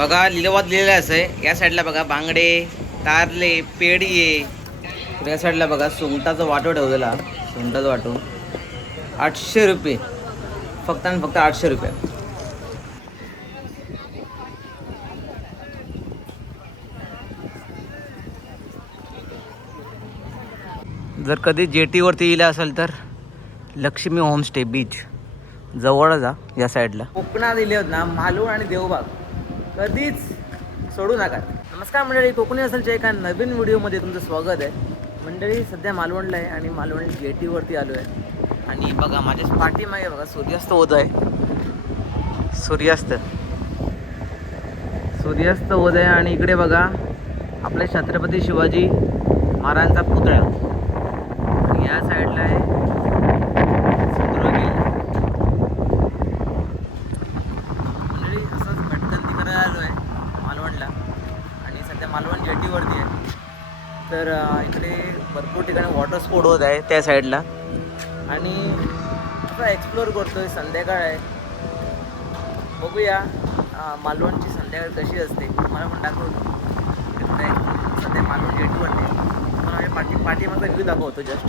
बघा लिलावात लिहिलेलं असं आहे. या साईडला बघा बांगडे, तारले, पेढी आहे. तर या साईडला बघा सुंगटाचं वाटो ठेवलेला. सुंगटाचं वाटो 800 रुपये, फक्त आणि फक्त 800 रुपये. जर कधी जेटीवरती येईल असेल तर लक्ष्मी होमस्टे बीच जवळ जा. या साईडला कोकणात दिले होत ना, मालवण आणि देवबाग कधीच सोडू नका. नमस्कार मंडळी, कोकणी असेलच्या एका नवीन व्हिडिओमध्ये तुमचं स्वागत आहे. मंडळी सध्या मालवणला आहे आणि मालवण जेटीवरती आलो आहे. आणि बघा माझ्या पाठीमागे बघा सूर्यास्त होत आहे. सूर्यास्त होत आहे. आणि इकडे बघा आपले छत्रपती शिवाजी महाराजांचा पुतळा. आणि या साईडला आहे सिंधुदुर्ग किल्ला. मंडळी असंच भटकंती करायला आलो आहे मालवणला. आणि सध्या मालवण जेटीवरती आहे. तर इकडे भरपूर ठिकाणी वॉटर स्पोर्ट होत आहे त्या साईडला. आणि आता एक्सप्लोअर करतोय. संध्याकाळ आहे, बघूया मालवणची संध्याकाळ कशी असते मला पण दाखवतो. तिकडे सध्या मालवण जेटीवरती आहे. मला पाठीमागचा व्ह्यू दाखवतो जस्ट.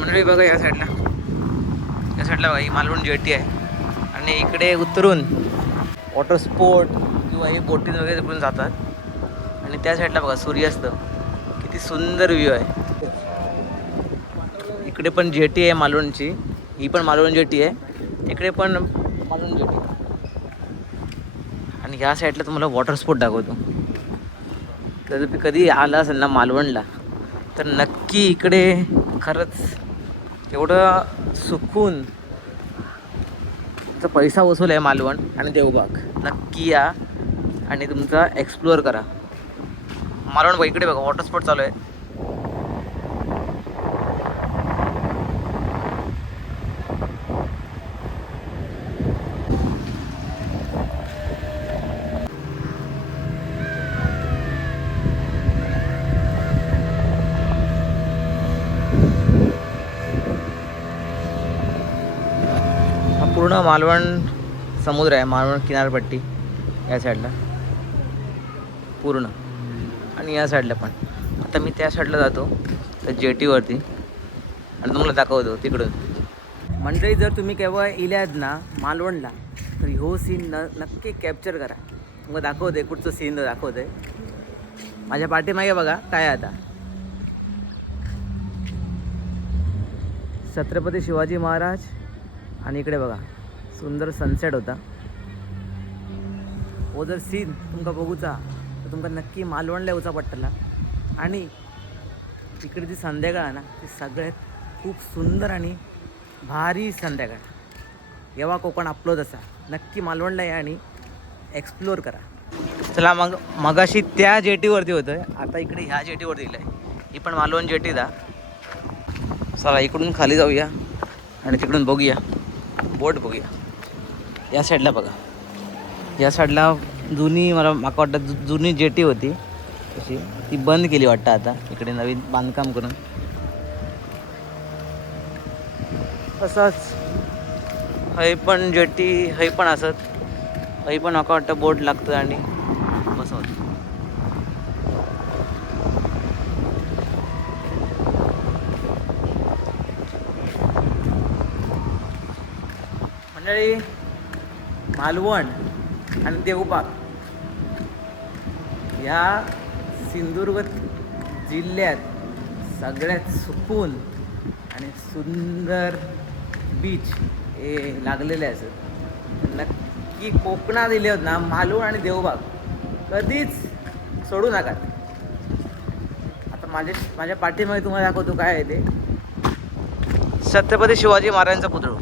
मंडळी बघा या साईडला बघा ही मालवण जेटी आहे. आणि इकडे उतरून वॉटर स्पोर्ट किंवा हे बोटिंग वगैरे पण जातात. आणि त्या साईडला बघा सूर्यास्त, किती सुंदर व्ह्यू आहे. इकडे पण जेटी आहे मालवणची, ही पण मालवण जेटी आहे. इकडे पण मालवण जेटी. आणि ह्या साईडला तुम्हाला वॉटर स्पोर्ट दाखवतो. तर तुम्ही कधी आला असेल ना मालवणला तर नक्की इकडे खरंच एवढं सुकून तुमचा पैसा वसूल आहे मालवण आणि देवबाग. नक्की या आणि तुमचा एक्सप्लोअर करा मालवण. बघा इकडे बघा वॉटर स्पोर्ट चालू आहे. पूर्ण मालवण समुद्र आहे, मालवण किनारपट्टी या साईडला पूर्ण. आणि या साईडला पण. आता मी त्या साईडला जातो त्या जेटीवरती आणि तुम्हाला दाखवतो तिकडून. मंडळी जर तुम्ही केव्हा इल्यात ना मालवणला तर ह्यो सीन नक्की कॅप्चर करा. तुम्हाला दाखवते कुठचं सीन दाखवते. माझ्या पाठीमागे बघा काय आता छत्रपती शिवाजी महाराज. आणि इकडे बघा सुंदर सनसेट होता. हो जर सीन तुमका बघूचा तर तुमका नक्की मालवणला येऊचा पडटला. आणि इकडे जी संध्याकाळ आहे ना ती सगळ्यात खूप सुंदर आणि भारी संध्याकाळ. जेव्हा कोकण आपलोच असा नक्की मालवणला या आणि एक्सप्लोअर करा. चला मग मगाशी त्या जेटीवरती होतं आहे, आता इकडे ह्या जेटीवरती दिलं आहे. ही पण मालवण जेटी दा. चला इकडून खाली जाऊया आणि तिकडून बघूया बोट बघूया. या साईडला बघा, या साईडला जुनी मला माका वाटतं जुनी जेटी होती तशी, ती बंद केली वाटतं आता. इकडे नवीन बांधकाम करून. तसंच हय पण जेटी हय पण असत. हय पण माका वाटतं बोट लागतं आणि बसवतं. मंडळी मालवण आणि देवबाग या सिंधुदुर्ग जिल्ह्यात सगळ्यात सुकून आणि सुंदर बीच हे लागलेले असत. नक्की कोकणात दिले होत ना मालवण आणि देवबाग कधीच सोडू नका. आता माझ्या पाठीमागे तुम्हाला दाखवतो काय आहे ते छत्रपती शिवाजी महाराजांचा पुतळा.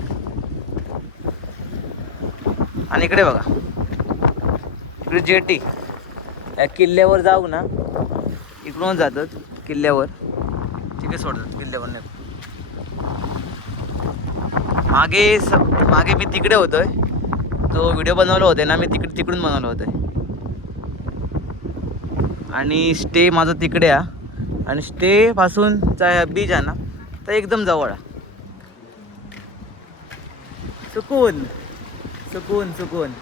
आणि इकडे बघा इकडे जेटी. या किल्ल्यावर जाऊ ना इकडून जातात किल्ल्यावर, तिकडे सोडतात किल्ल्यावर. मागे मी तिकडे होतोय, जो व्हिडिओ बनवला होता ना मी तिकडून बनवलं होतं. आणि स्टे माझं तिकडे आहे. आणि स्टेपासूनचा बीच आहे ना तर एकदम जवळ आहे. सुकून सुकून सुकून.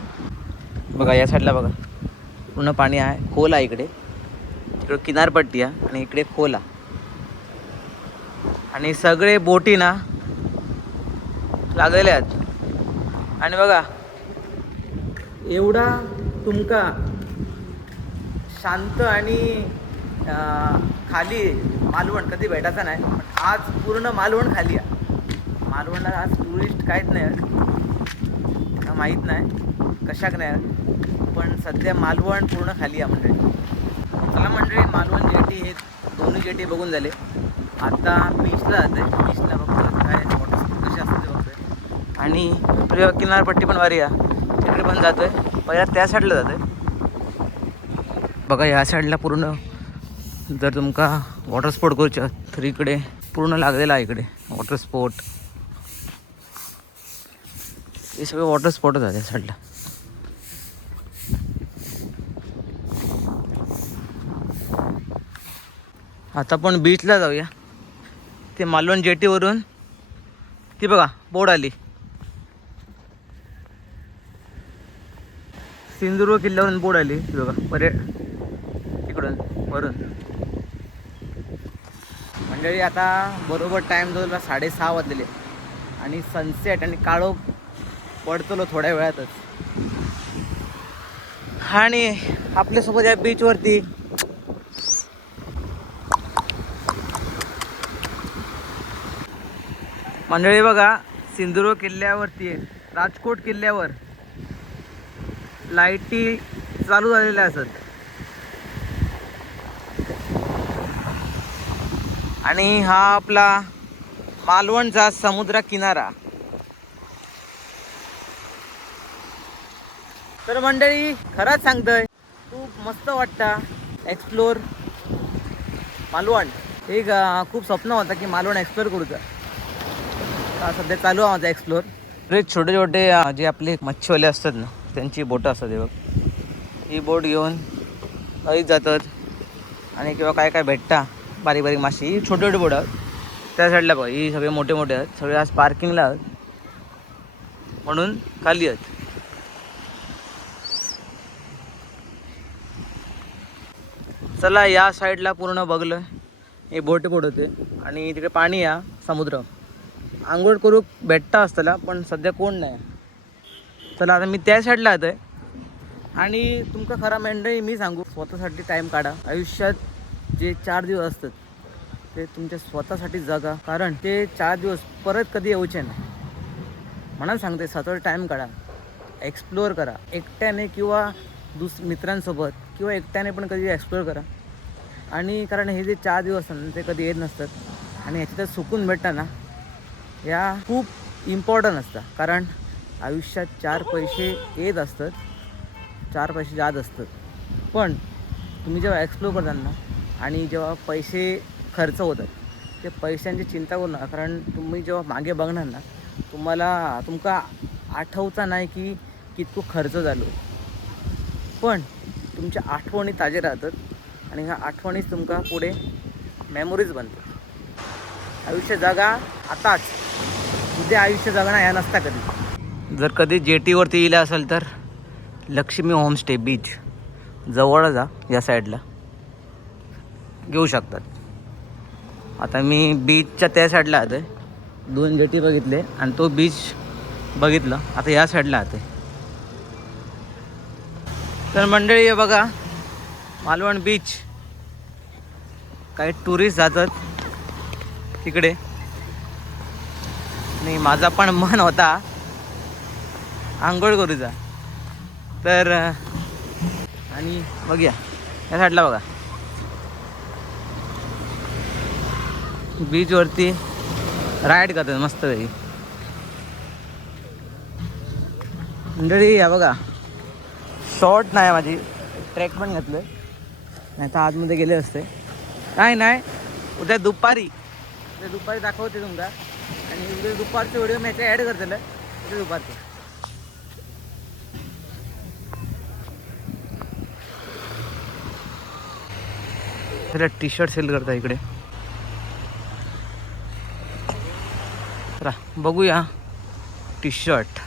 बघा या साईडला बघा पूर्ण पाणी आहे, खोल आहे इकडे. तिकडे किनारपट्टी आहे आणि इकडे खोल आहे. आणि सगळे बोटी ना लागलेले आहेत. आणि बघा एवढा तुमका शांत आणि खाली मालवण कधी भेटायचा नाही. पण आज पूर्ण मालवण खाली आहे. मालवणला आज टुरिस्ट काहीच नाही माहीत नाही कशाक नाही, पण सध्या मालवण पूर्ण खाली आहे मंडळी. चला मंडळी, मालवण जेटी हे दोन्ही जेटी बघून झाले. आता बीचला जाते. बीचला बघतो काय वॉटर कसे असते ते बघतोय. आणि किनारपट्टी पण वारी आहे, तिकडे पण जातोय. पहिला त्या साईडला जातोय. बघा या साईडला पूर्ण जर तुमका वॉटर स्पोर्ट करूच्या तर इकडे पूर्ण लागलेला आहे. इकडे वॉटर स्पोर्ट हे सगळे वॉटर स्पोर्टच आहे त्या साईडला. आता पण बीचला जाऊया. ते मालवण जेटीवरून ती बघा बोट आली. सिंधुदुर्ग किल्ल्यावरून बोट आली ती बघा इकडून वरून. मंडळी आता बरोबर टाईम जवळ 6:30 वाजलेले आणि सनसेट आणि काळोख पडतो थोड्या वेळातच. आणि आपल्यासोबत या बीचवरती मंडळी बघा सिंधुदुर्ग किल्ल्यावरती राजकोट किल्ल्यावर लाईटी चालू झालेल्या असत. आणि हा आपला मालवणचा समुद्र किनारा. तर मंडळी खरंच सांगतोय खूप मस्त वाटतं एक्सप्लोर मालवण. एक खूप स्वप्न होता की मालवण एक्सप्लोर करूचा. सध्या चालू आहे माझा एक्सप्लोर. रे छोटे छोटे जे आपले मच्छीवाले असतात ना त्यांची बोटं असतात हे बघ. ही बोट घेऊन नदीत जातात आणि किंवा काय काय भेटता बारीक बारीक माशी. ही छोटे छोटे बोट आहेत. त्या साईडला बघा ही सगळे मोठे मोठे आहेत. सगळे आज पार्किंगला आहेत म्हणून खाली आहेत. चला या साईडला पूर्ण बघलं. हे बोट होते आणि तिकडे पाणी या समुद्र. आंघोळ करू भेटता असताना पण सध्या कोण नाही. चला आता मी त्या साईडला येतोय. आणि तुमका खरा मंडळी मी सांगू, स्वतःसाठी टाईम काढा. आयुष्यात जे 4 दिवस असतात ते तुमच्या स्वतःसाठी जगा, कारण ते 4 दिवस परत कधी येऊचे नाही. म्हणून सांगते स्वतःचा टाईम काढा, एक्सप्लोअर करा. एकट्याने किंवा मित्रांसोबत किंवा एकट्याने पण कधी एक्सप्लोअर करा. आणि कारण हे जे 4 दिवस असतात ते कधी येत नसतात. आणि ह्याच्यात सुकून भेटतं ना, या खूप इम्पॉर्टंट असतं. कारण आयुष्यात 4 पैसे येत असतात, 4 पैसे जात असतात. पण तुम्ही जेव्हा एक्सप्लोअर करता ना आणि जेव्हा पैसे खर्च होतात ते पैशांची चिंता करू नका. कारण तुम्ही जेव्हा मागे बघणार ना तुमका आठवता नाही की कितको खर्च झालो, पण तुमच्या आठवणी ताजे राहतात. आणि ह्या आठवणीच तुमका पुढे मेमोरीज बनतात. आयुष्य जगा आताच, उद्या आयुष्य जगणं ह्या नसता कधी. जर कधी जेटीवरती येईल असेल तर लक्ष्मी होमस्टे बीच जवळ जा, या साईडला घेऊ शकतात. आता मी बीचच्या त्या साईडला आहे. 2 जेटी बघितले आणि तो बीच बघितलं. आता या साईडला आहे. तर मंडळी बघा मालवण बीच. काही टुरिस्ट जातात तिकडे आणि माझा पण मन होता आंघोळ करूचा. तर आणि बघूया या साईडला बघा बीचवरती राईड करतात मस्त वेळी. मंडळी या बघा शॉर्ट नाही माझी, ट्रॅक पण घातलं नाही तर आतमध्ये गेले असते. नाही उद्या दुपारी दाखवते तुमका. आणि उद्या दुपारचे व्हिडिओ मी ॲड करतेलं उद्या दुपारचे. त्याला टी शर्ट सेल करता इकडे. चला बघूया टी शर्ट.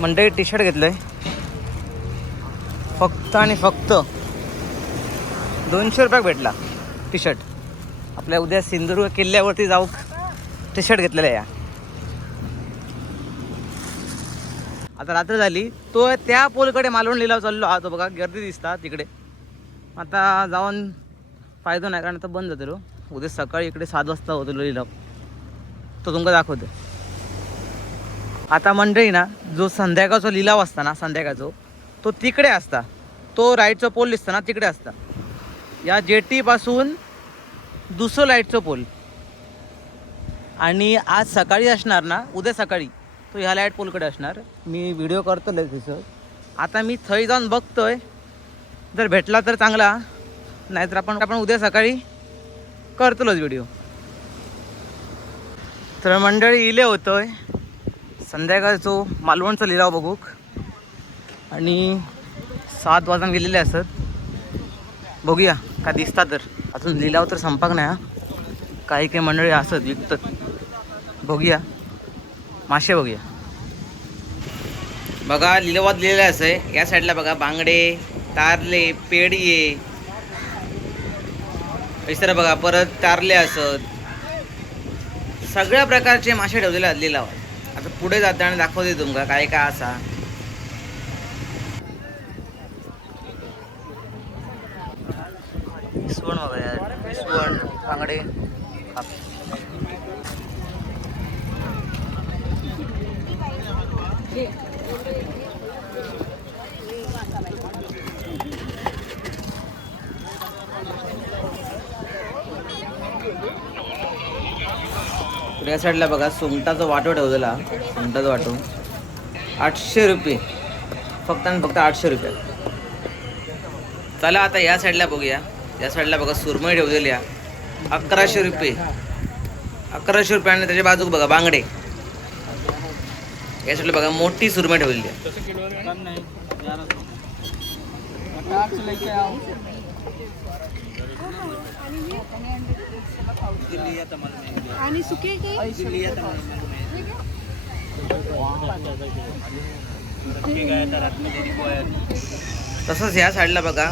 मंडळी टी शर्ट घेतलंय फक्त आणि फक्त 200 रुपयात भेटला टी शर्ट. आपल्या उद्या सिंधुदुर्ग किल्ल्यावरती जाऊ टी शर्ट घेतलेला आहे. या आता रात्र झाली, तो त्या पोलकडे मालवण लिलाव चाललो हा. तो बघा गर्दी दिसतात तिकडे. आता जाऊन फायदा नाही, कारण आता बंद जातो. उद्या सकाळी इकडे 7 वाजता होतो लिलाव, तो तुमका दाखवतो. आता मंडळी ना, जो संध्याकाळचा लिलाव असता ना, संध्याकाळचा तो तिकडे असता. तो राईटचा पोल दिसता ना, तिकडे असता. या जेटीपासून दुसरं लाईटचं पोल. आणि आज सकाळी असणार ना, उद्या सकाळी तो ह्या लाईट पोलकडे असणार. मी व्हिडिओ करतो तिथं. आता मी थंय जाऊन बघतोय, जर भेटला तर चांगला, नाहीतर आपण उद्या सकाळी करतोच व्हिडिओ. तर मंडळी इले होतोय संध्याकाळचो मालवणचा लिलाव बघूक. आणि 7 वाजून गेलेले असत. बघूया का दिसता. तर अजून लिलाव तर संपक नाही हा. काही मंडळी असत विकतात. बघूया मासे बघूया. बघा लिलावात लिहिलेलं असं आहे. या साईडला बघा बांगडे, तारले, पेडिये विसरा बघा. परत तारले असत. सगळ्या प्रकारचे मासे ठेवलेले आहेत लिलावात. आता पुढे जाताना दाखवते तुमका काय काय असा. इसवण बघा यार, इसवण, बांगडे. या साईडला बघा सुंगटाचा वाटो ठेवलेला. सुंगटाचा वाटो 800 रुपये, फक्त आणि फक्त 800 रुपये. चला आता या साईडला बघूया. या साईडला बघा सुरमई ठेवलेली 1100 रुपये. 1100 रुपये. आणि त्याच्या बाजूक बघा बांगडे. या साईडला बघा मोठी सुरमई ठेवलेली आहे. आणि सुके तसंच या साईडला बघा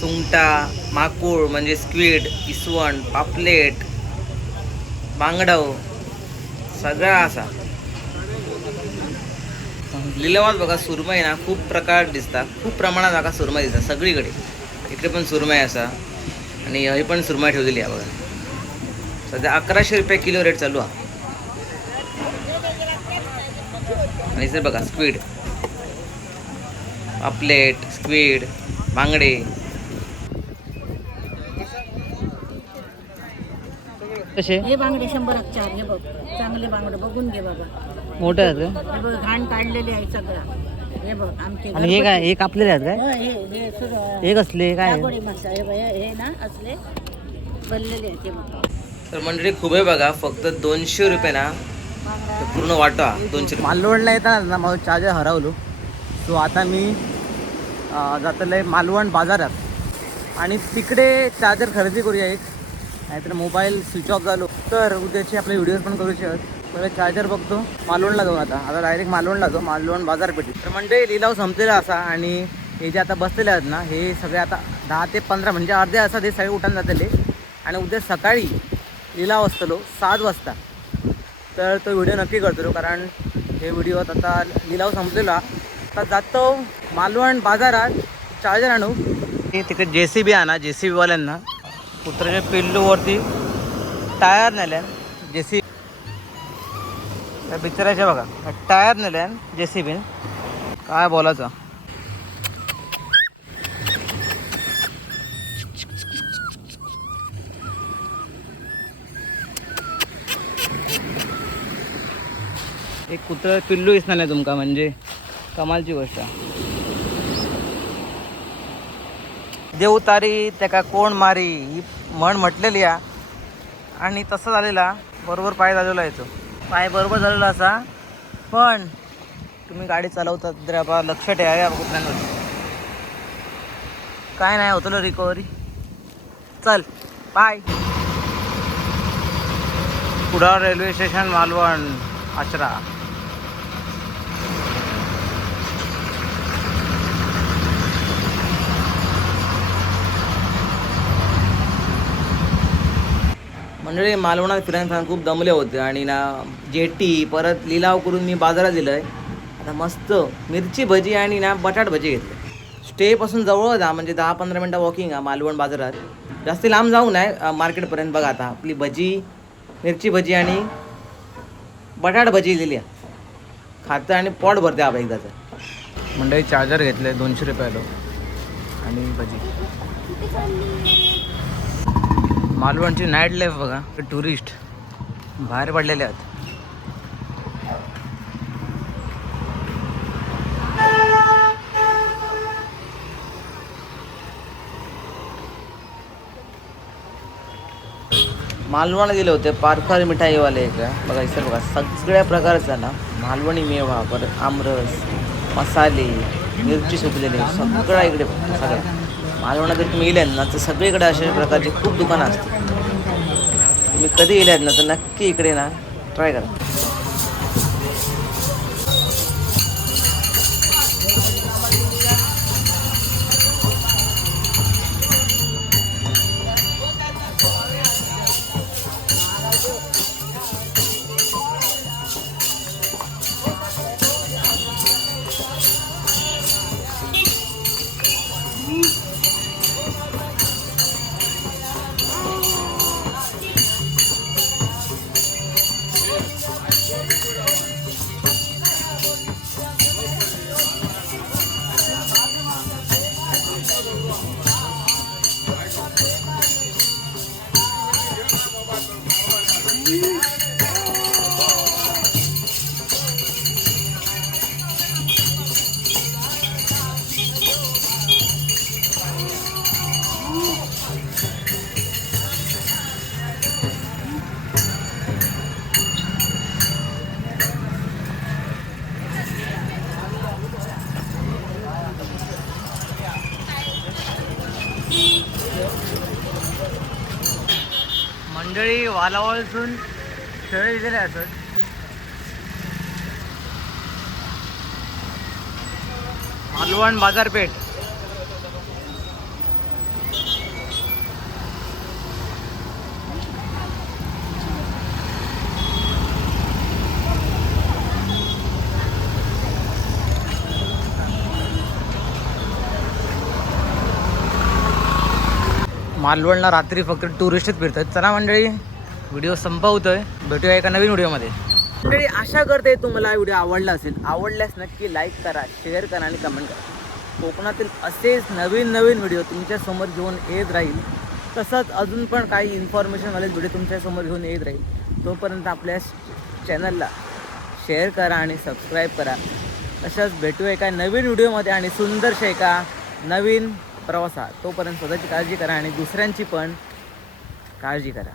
सुंगटा, माकुळ म्हणजे स्क्विड, इसवण, पापलेट, बांगडव सगळा असा लिलावात बघा. सुरमई ना खूप प्रकार दिसतात, खूप प्रमाणात बघा सुरमई दिसतात सगळीकडे. इकडे पण सुरमई असा आणि हे पण सुरमई ठेवलेली आहे बघा. सध्या 1100 रुपये किलो रेट चालू आहे. आणि इथे बघा स्क्विड, पापलेट, स्क्विड, बांगडे. कसे हे बांगडे 100 4. हे बघ चांगले बांगडे बघून घे बाबा. मोठे आहेत का? हे बघ घाण काढलेले आहे सगळं. हे बघ आमचे. आणि हे काय, हे कापलेले आहेत काय? हे कसले काय? हे ना असले बनलेले आहेत. हे बघ. तर मंडळी खूप आहे बघा. फक्त 200 रुपये ना पूर्ण वाटा. 200 रुपये. मालवणला येताना ना माझं चार्जर हरवलो. सो आता मी जातलं मालवण बाजारात आणि तिकडे चार्जर खरेदी करूया एक. नाहीतर मोबाईल स्विच ऑफ झालो तर उद्याचे आपले व्हिडिओज पण करू शकत. पहिले चार्जर बघतो. मालवणला जाऊ. आता डायरेक्ट मालवणला जाऊ. मालवण बाजारपेठी. तर मंडळी लिलाव संपलेला असा. आणि हे जे आता बसलेले आहेत ना, हे सगळे आता 10 ते 15 म्हणजे अर्धे असतात. हे सगळे उठून जातले. आणि उद्या सकाळी लिलाव असतलो 7 वाजता. तर तो व्हिडिओ नक्की करतो, कारण हे व्हिडिओत आता लिलाव संपलेला. आता जातो मालवण बाजारात चार्जर आणू. तिकडे JCB आणा. JCB वाल्यांना कुत्र्याच्या पिल्लूवरती टायर नेल्यान. JCB त्या बिचारायच्या बघा टायर नेल्यान JCB. काय बोलायचं. एक कुत्र पिल्लू दिसणार नाही तुमका, म्हणजे कमालची गोष्ट. देव तारी त्याका कोण मारी ही म्हण म्हटलेली आहे. आणि तसं झालेला बरोबर पाय झालेला यायचो. पाय बरोबर झालेला असा. पण तुम्ही गाडी चालवतात तर आपण लक्ष ठेवा या कुत्र्यांवर. काय नाही होतं रिकव्हरी. चल bye. Kudal railway station Malvan Achara. मंडळी मालवणात फिरायला खूप दमले होते आणि ना जेटी परत लिलाव करून मी बाजारात दिलं आहे. आता मस्त मिरची भजी आणि ना बटाट भजी घेतले. स्टेपासून जवळच आहे, म्हणजे 10-15 मिनटं वॉकिंग आहे मालवण बाजारात. जास्ती लांब जाऊ नये मार्केटपर्यंत. बघा आता आपली भजी, मिरची भजी आणि बटाट भजी दिली आहे. खातं आणि पोट भरते आपण एकदाचं. मंडळी चार्जर घेतले 200 रुपयाला आणि भजी. मालवणची नाईट लाईफ बघा, टुरिस्ट बाहेर पडलेले आहेत. मालवण गेले होते पारखार मिठाईवाले का बघा. इथं बघा सगळ्या प्रकारचा ना मालवणी मेवा, परत आमरस, मसाले, मिरची सुकलेली सगळं इकडे सगळं. मालवणात जर तुम्ही गेले ना तर सगळीकडे अशा प्रकारची खूप दुकानं असतात. तुम्ही कधी गेले ना तर नक्की इकडे ना ट्राय करा. मंडळी वालावळसून शेळे दिलेले असत. मालवण बाजारपेठ. मालवणला रात्री फक्त टुरिस्टच फिरतात. चला मंडळी व्हिडिओ संपवतोय, भेटूया एका नवीन व्हिडिओमध्ये. मंडळी आशा करते तुम्हाला व्हिडिओ आवडला असेल. आवडल्यास नक्की लाईक करा, शेअर करा आणि कमेंट करा. कोकणातील असेच नवीन नवीन व्हिडिओ तुमच्यासमोर घेऊन येत राहील. तसंच अजून पण काही इन्फॉर्मेशनवाले व्हिडिओ तुमच्यासमोर घेऊन येत राहील. तोपर्यंत आपल्या चॅनलला शेअर करा आणि सबस्क्राईब करा. तसंच भेटूया एका नवीन व्हिडिओमध्ये आणि सुंदरशा एका नवीन प्रवासात. तोपर्यंत स्वतःची काळजी करा आणि दुसऱ्यांची पण काळजी करा.